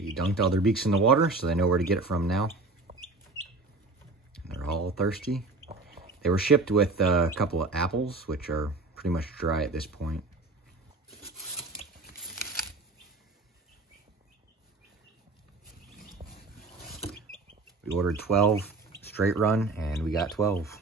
We dunked all their beaks in the water, so they know where to get it from now. They're all thirsty. They were shipped with a couple of apples, which are pretty much dry at this point. We ordered 12 straight run, and we got 12.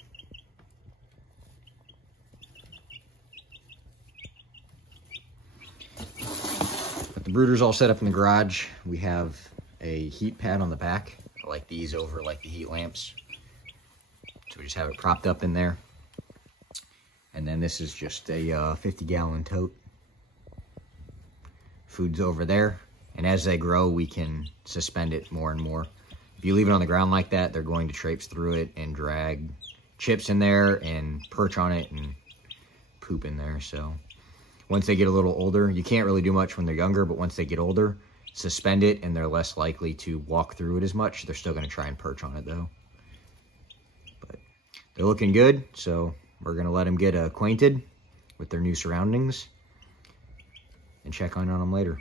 But the brooder's all set up in the garage. We have a heat pad on the back, like these over like the heat lamps. So we just have it propped up in there. And then this is just a 50-gallon tote. Food's over there. And as they grow, we can suspend it more and more. If you leave it on the ground like that, they're going to traipse through it and drag chips in there and perch on it and poop in there. So once they get a little older, you can't really do much when they're younger, but once they get older, suspend it and they're less likely to walk through it as much. They're still going to try and perch on it though. But they're looking good, so we're going to let them get acquainted with their new surroundings and check on them later.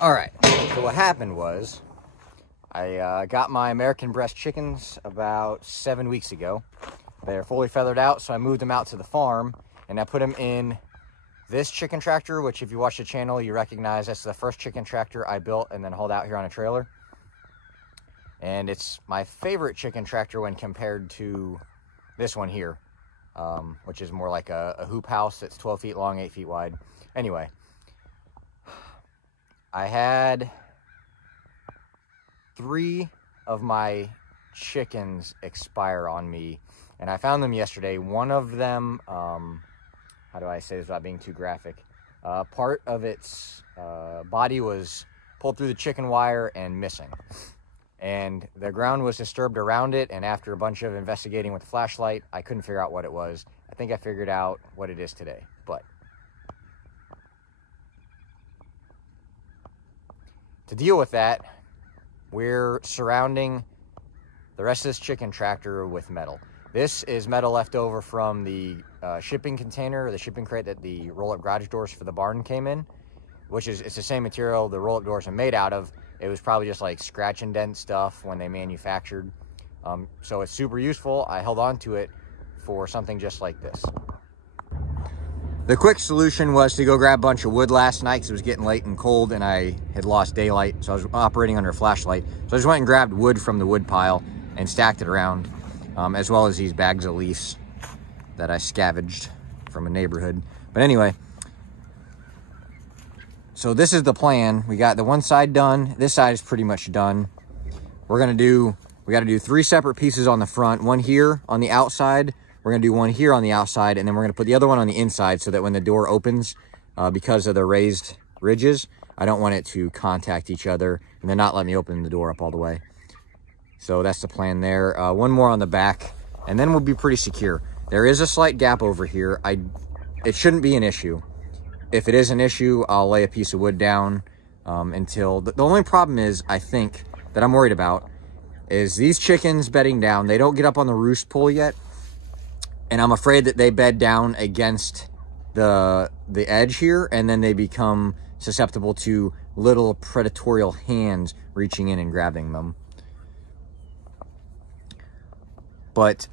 All right, so what happened was I got my American Bresse chickens about 7 weeks ago. They're fully feathered out, so I moved them out to the farm, and I put them in this chicken tractor, which if you watch the channel, you recognize that's the first chicken tractor I built and then hauled out here on a trailer. And it's my favorite chicken tractor when compared to this one here, which is more like a hoop house that's 12 feet long, 8 feet wide. Anyway, I had 3 of my chickens expire on me, and I found them yesterday. One of them, how do I say this without being too graphic? Part of its body was pulled through the chicken wire and missing. And the ground was disturbed around it, and after a bunch of investigating with a flashlight, I couldn't figure out what it was. I think I figured out what it is today, but to deal with that, we're surrounding the rest of this chicken tractor with metal. This is metal left over from the shipping container, the shipping crate that the roll-up garage doors for the barn came in, which is, it's the same material the roll-up doors are made out of. It was probably just like scratch and dent stuff when they manufactured. So it's super useful. I held on to it for something just like this. The quick solution was to go grab a bunch of wood last night because it was getting late and cold and I had lost daylight, so I was operating under a flashlight. So I just went and grabbed wood from the wood pile and stacked it around, as well as these bags of leaves that I scavenged from a neighborhood. But anyway, so this is the plan. We got the one side done. This side is pretty much done. We got to do 3 separate pieces on the front, one here on the outside. We're going to do one here on the outside, and then we're going to put the other one on the inside so that when the door opens, because of the raised ridges, I don't want it to contact each other and then not let me open the door up all the way. So that's the plan there. One more on the back, and then we'll be pretty secure. There is a slight gap over here. It shouldn't be an issue. If it is an issue, I'll lay a piece of wood down until... The only problem is, I think, that I'm worried about is these chickens bedding down. They don't get up on the roost pole yet. And I'm afraid that they bed down against the edge here, and then they become susceptible to little predatory hands reaching in and grabbing them. But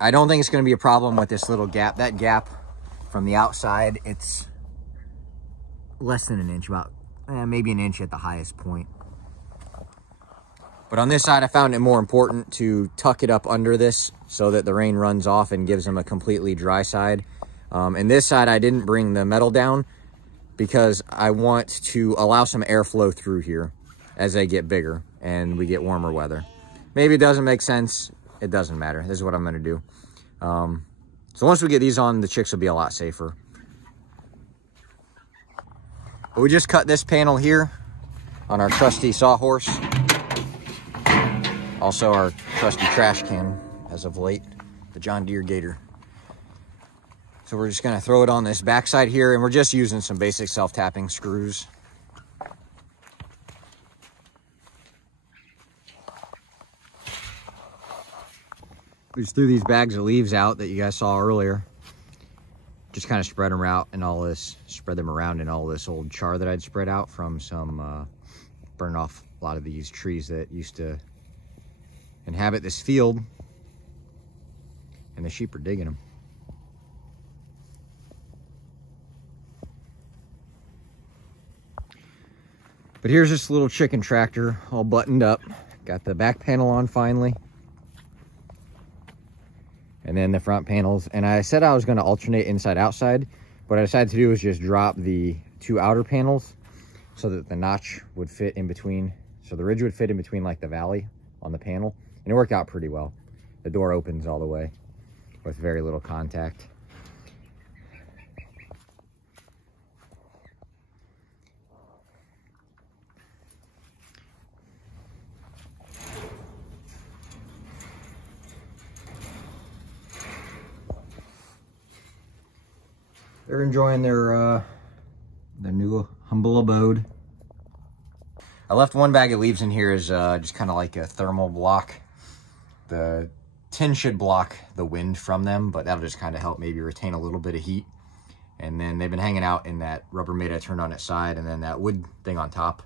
I don't think it's going to be a problem with this little gap. That gap from the outside, it's less than an inch, about maybe an inch at the highest point. But on this side, I found it more important to tuck it up under this so that the rain runs off and gives them a completely dry side. And this side, I didn't bring the metal down because I want to allow some airflow through here as they get bigger and we get warmer weather. Maybe it doesn't make sense. It doesn't matter. This is what I'm going to do. So once we get these on, the chicks will be a lot safer. But we just cut this panel here on our trusty sawhorse. Also our trusty trash can as of late, the John Deere Gator. So we're just going to throw it on this backside here, and we're just using some basic self-tapping screws. We just threw these bags of leaves out that you guys saw earlier. Just kind of spread them out and all this, spread them around in all this old char that I'd spread out from some, burning off a lot of these trees that used to inhabit this field. And the sheep are digging them. But here's this little chicken tractor all buttoned up. Got the back panel on finally. And then the front panels. And I said I was going to alternate inside outside. What I decided to do was just drop the 2 outer panels so that the notch would fit in between. So the ridge would fit in between like the valley on the panel. And it worked out pretty well. The door opens all the way with very little contact. They're enjoying their new humble abode. I left one bag of leaves in here as just kind of like a thermal block. The tin should block the wind from them, but that'll just kind of help maybe retain a little bit of heat. And then they've been hanging out in that Rubbermaid I turned on its side, and then that wood thing on top.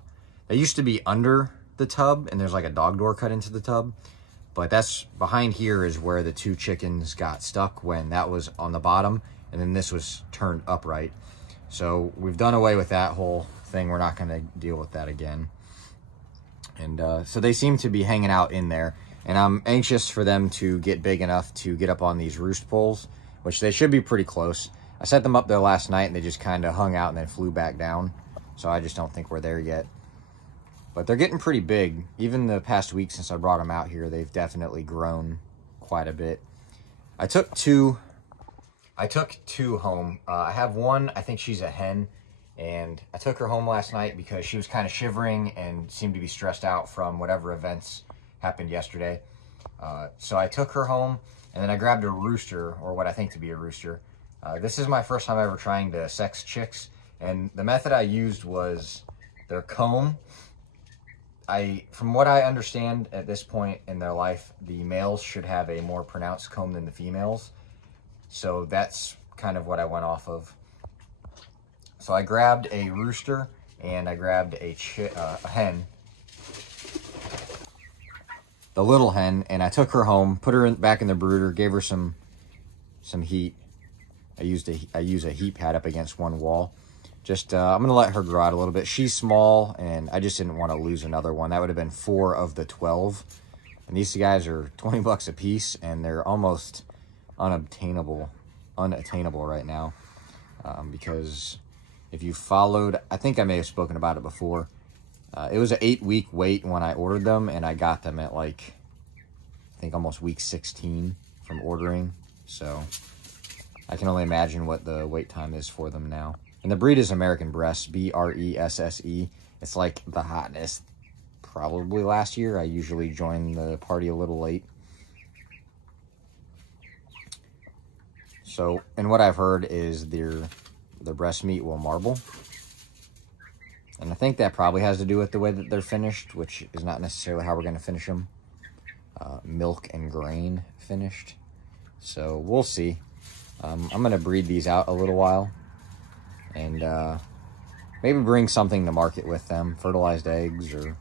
That used to be under the tub, and there's like a dog door cut into the tub. But that's behind here is where the 2 chickens got stuck when that was on the bottom. And then this was turned upright. So we've done away with that whole thing. We're not going to deal with that again. And so they seem to be hanging out in there. And I'm anxious for them to get big enough to get up on these roost poles, which they should be pretty close. I set them up there last night and they just kind of hung out and then flew back down. So I just don't think we're there yet. But they're getting pretty big. Even the past week since I brought them out here, they've definitely grown quite a bit. I took two home. I have one, I think she's a hen, and I took her home last night because she was kind of shivering and seemed to be stressed out from whatever events happened yesterday. So I took her home, and then I grabbed a rooster, or what I think to be a rooster. This is my first time ever trying to sex chicks, and the method I used was their comb. From what I understand at this point in their life, the males should have a more pronounced comb than the females. So that's kind of what I went off of. So I grabbed a rooster and I grabbed a hen, the little hen, and I took her home, put her back in the brooder, gave her some heat. I use a heat pad up against one wall. Just I'm gonna let her grow out a little bit. She's small, and I just didn't want to lose another one. That would have been 4 of the 12, and these guys are 20 bucks a piece, and they're almost unattainable right now, because if you followed, I think I may have spoken about it before, it was an 8-week wait when I ordered them, and I got them at like I think almost week 16 from ordering, so I can only imagine what the wait time is for them now. And the breed is American Bresse, B-R-E-S-S-E. It's like the hotness probably last year. I usually join the party a little late. So, and what I've heard is their breast meat will marble. And I think that probably has to do with the way that they're finished, which is not necessarily how we're going to finish them. Milk and grain finished. So, we'll see. I'm going to breed these out a little while. And maybe bring something to market with them. Fertilized eggs, or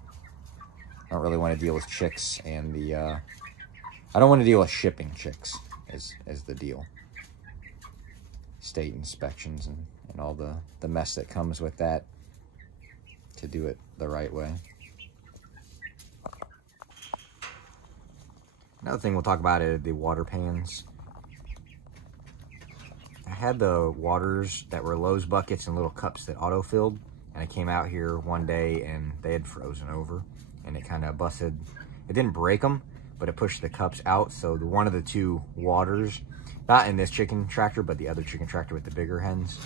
I don't really want to deal with chicks. And I don't want to deal with shipping chicks as the deal. State inspections and all the mess that comes with that to do it the right way. Another thing we'll talk about is the water pans. I had the waters that were Lowe's buckets and little cups that auto-filled, and I came out here one day and they had frozen over, and it kind of busted. It didn't break them, but it pushed the cups out, so one of the 2 waters, not in this chicken tractor, but the other chicken tractor with the bigger hens,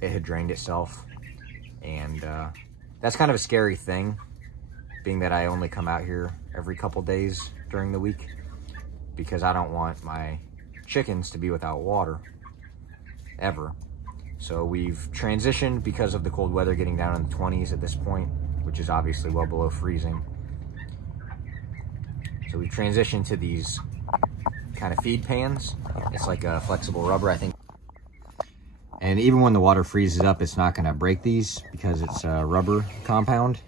it had drained itself. And that's kind of a scary thing, being that I only come out here every couple days during the week, because I don't want my chickens to be without water ever. So we've transitioned, because of the cold weather, getting down in the 20s at this point, which is obviously well below freezing. So we transitioned to these kind of feed pans. It's like a flexible rubber, I think. And even when the water freezes up, it's not gonna break these because it's a rubber compound.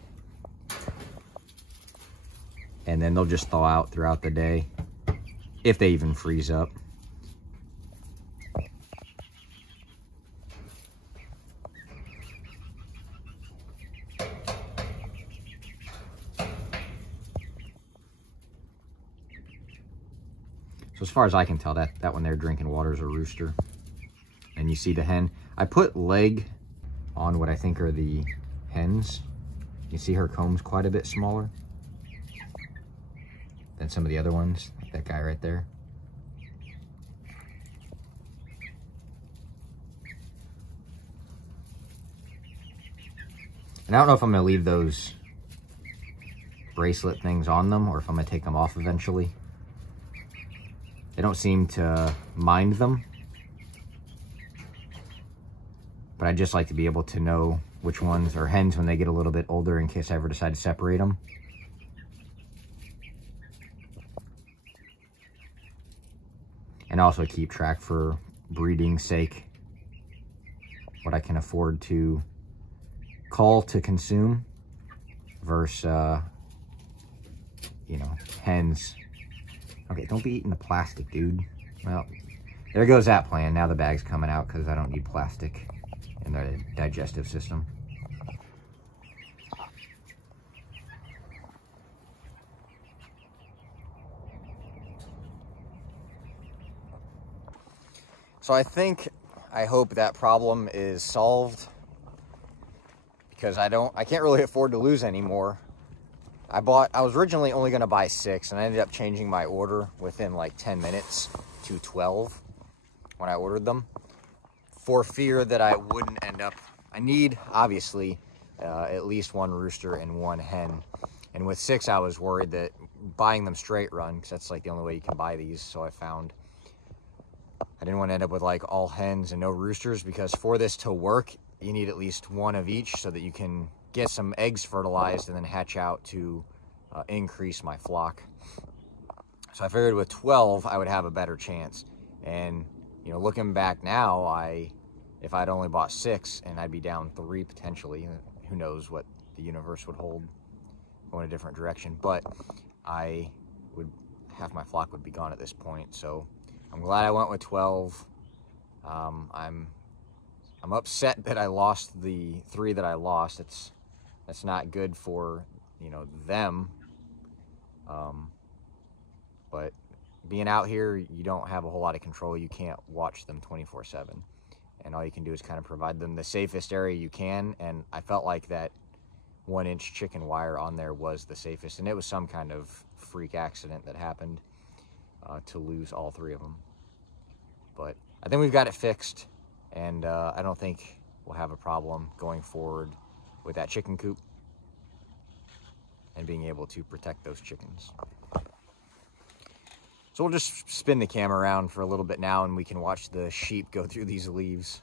And then they'll just thaw out throughout the day, if they even freeze up. So as far as I can tell, that one there drinking water is a rooster. And you see the hen. I put leg on what I think are the hens. You see her comb's quite a bit smaller than some of the other ones, like that guy right there. And I don't know if I'm gonna leave those bracelet things on them or if I'm gonna take them off eventually. They don't seem to mind them, but I just like to be able to know which ones are hens when they get a little bit older in case I ever decide to separate them. And also keep track for breeding's sake, what I can afford to cull to consume versus, you know, hens. Okay, don't be eating the plastic, dude. Well, there goes that plan. Now the bag's coming out because I don't need plastic in the digestive system. So I hope that problem is solved because I can't really afford to lose anymore. I was originally only gonna buy 6 and I ended up changing my order within like 10 minutes to 12 when I ordered them for fear that I wouldn't end up, I need obviously at least 1 rooster and 1 hen. And with 6, I was worried that buying them straight run, because that's like the only way you can buy these. So I didn't want to end up with like all hens and no roosters, because for this to work, you need at least 1 of each so that you can get some eggs fertilized and then hatch out to increase my flock. So I figured with 12, I would have a better chance. And, you know, looking back now, if I'd only bought 6 and I'd be down 3 potentially, who knows what the universe would hold, go in a different direction. But half my flock would be gone at this point. So I'm glad I went with 12. I'm upset that I lost the 3 that I lost. That's not good for, you know, them. But being out here, you don't have a whole lot of control. You can't watch them 24/7. And all you can do is kind of provide them the safest area you can. And I felt like that 1-inch chicken wire on there was the safest. And it was some kind of freak accident that happened to lose all 3 of them. But I think we've got it fixed. And I don't think we'll have a problem going forward with that chicken coop and being able to protect those chickens. So we'll just spin the camera around for a little bit now and we can watch the sheep go through these leaves.